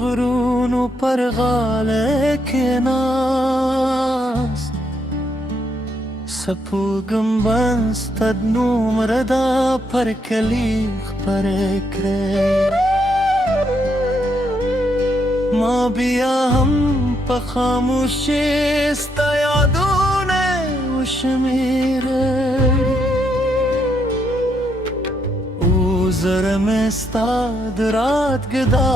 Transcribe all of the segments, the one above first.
غرونو پر غاله کې ناس سپو گمبن ستد نومر دا پر کلیخ پر کړې ما بیا هم په خاموشي ستا یادونه وشمیرې زره مې ستا د رات ګدا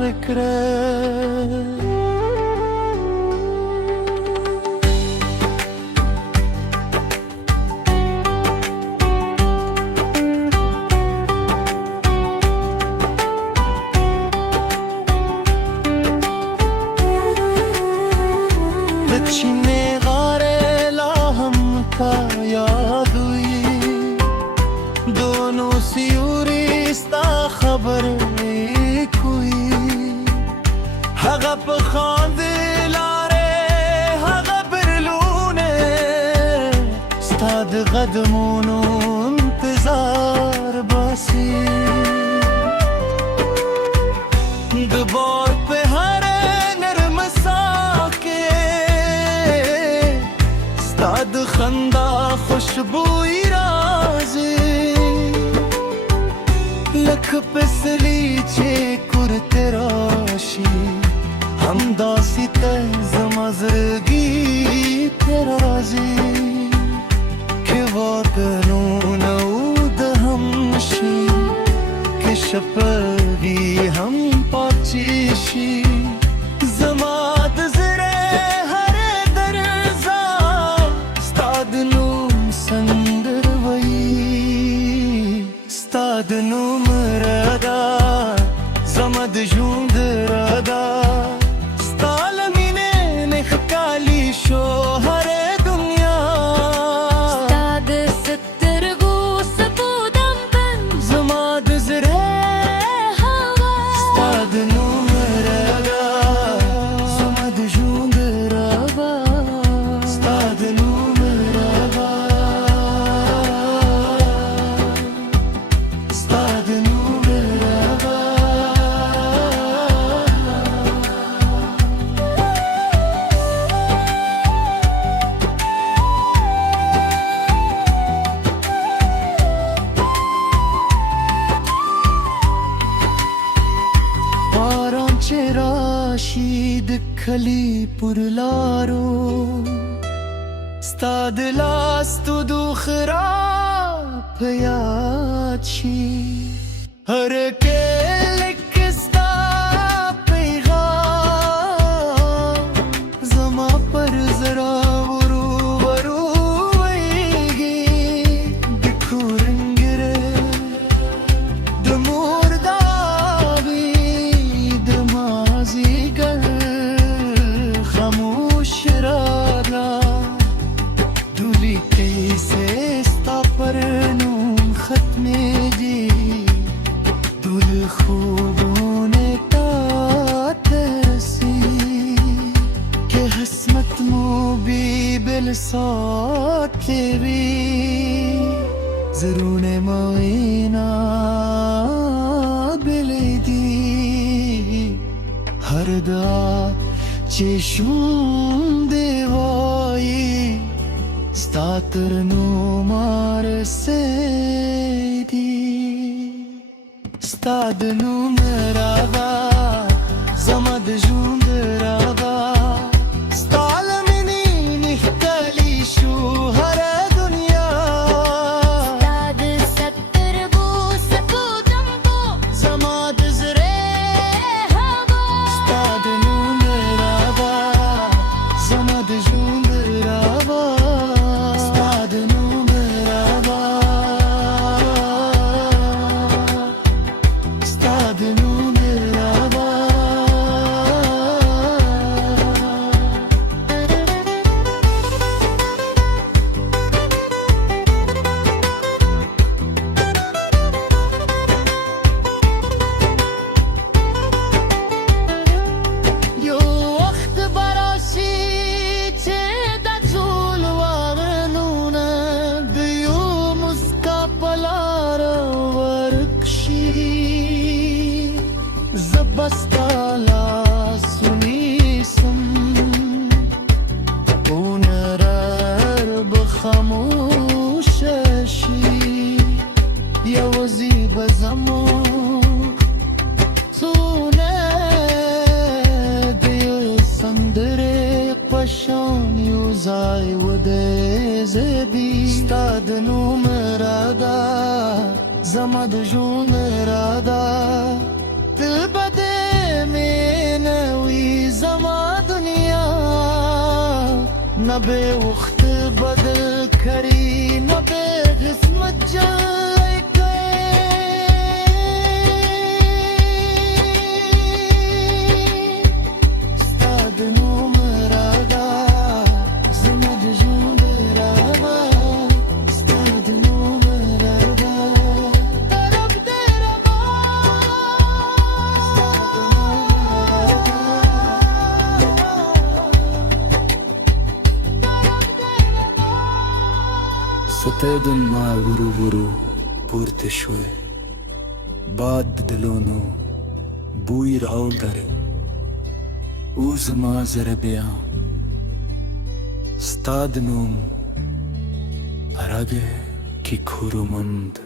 وکړې د چینې غارې لا هم تا یاد وي دونو سیوري ستا خبر کوي هغه په خاندې لارې هغه برلونه ستا د قدمونو انتظار باسي د بار په هر نرم ساه کې ستا د خندا خوشبويي راځي لک پسلی چې کورته راشي همداسې ته زما زړګي ته راځي که وطنونه د هم شي که شپږي هم پاتې شي زما د زړه هر درزا ستا د نوم سندر وایي ستا د نوم د ژوند رادا ستا له مینې نه ښکالي شو هر دنیا ستا د سترګو سپو دمبن زما د زړه هوا ستا د نوم رادا زما د ژوند رادا ستا د نوم رادا ستا د نوم رادا چې راشي د کلی پر لارو ستا د لاس تودو خراب په یاد شي هر کلک ستا پیغام زما پر زړه ورو ورو ویږي د کورنګره د مور साथ भी जरूर मायना बिलदी हर दा चेशुम देवाई स्तातर नो मार से दी स्ताद नु मरावा zamad jund rava Stad numera بستا سنیسم اونرار بخموششی یوزی بزمو سونه دیو سندر پشان یوزای وده زبی ستاد نومرادا زمد جون رادا دل بده مینوی زما دنیا نبه وقت بدل کری نبه قسمت جای ستاد نومرادا زمد جون رادا ستاد نومرادا طرف درما ستادن ما ورو ورو پورته شوه باد دلونو بوی راو داره او زما زره بیا ستاد نوم پرگه کی کورو مند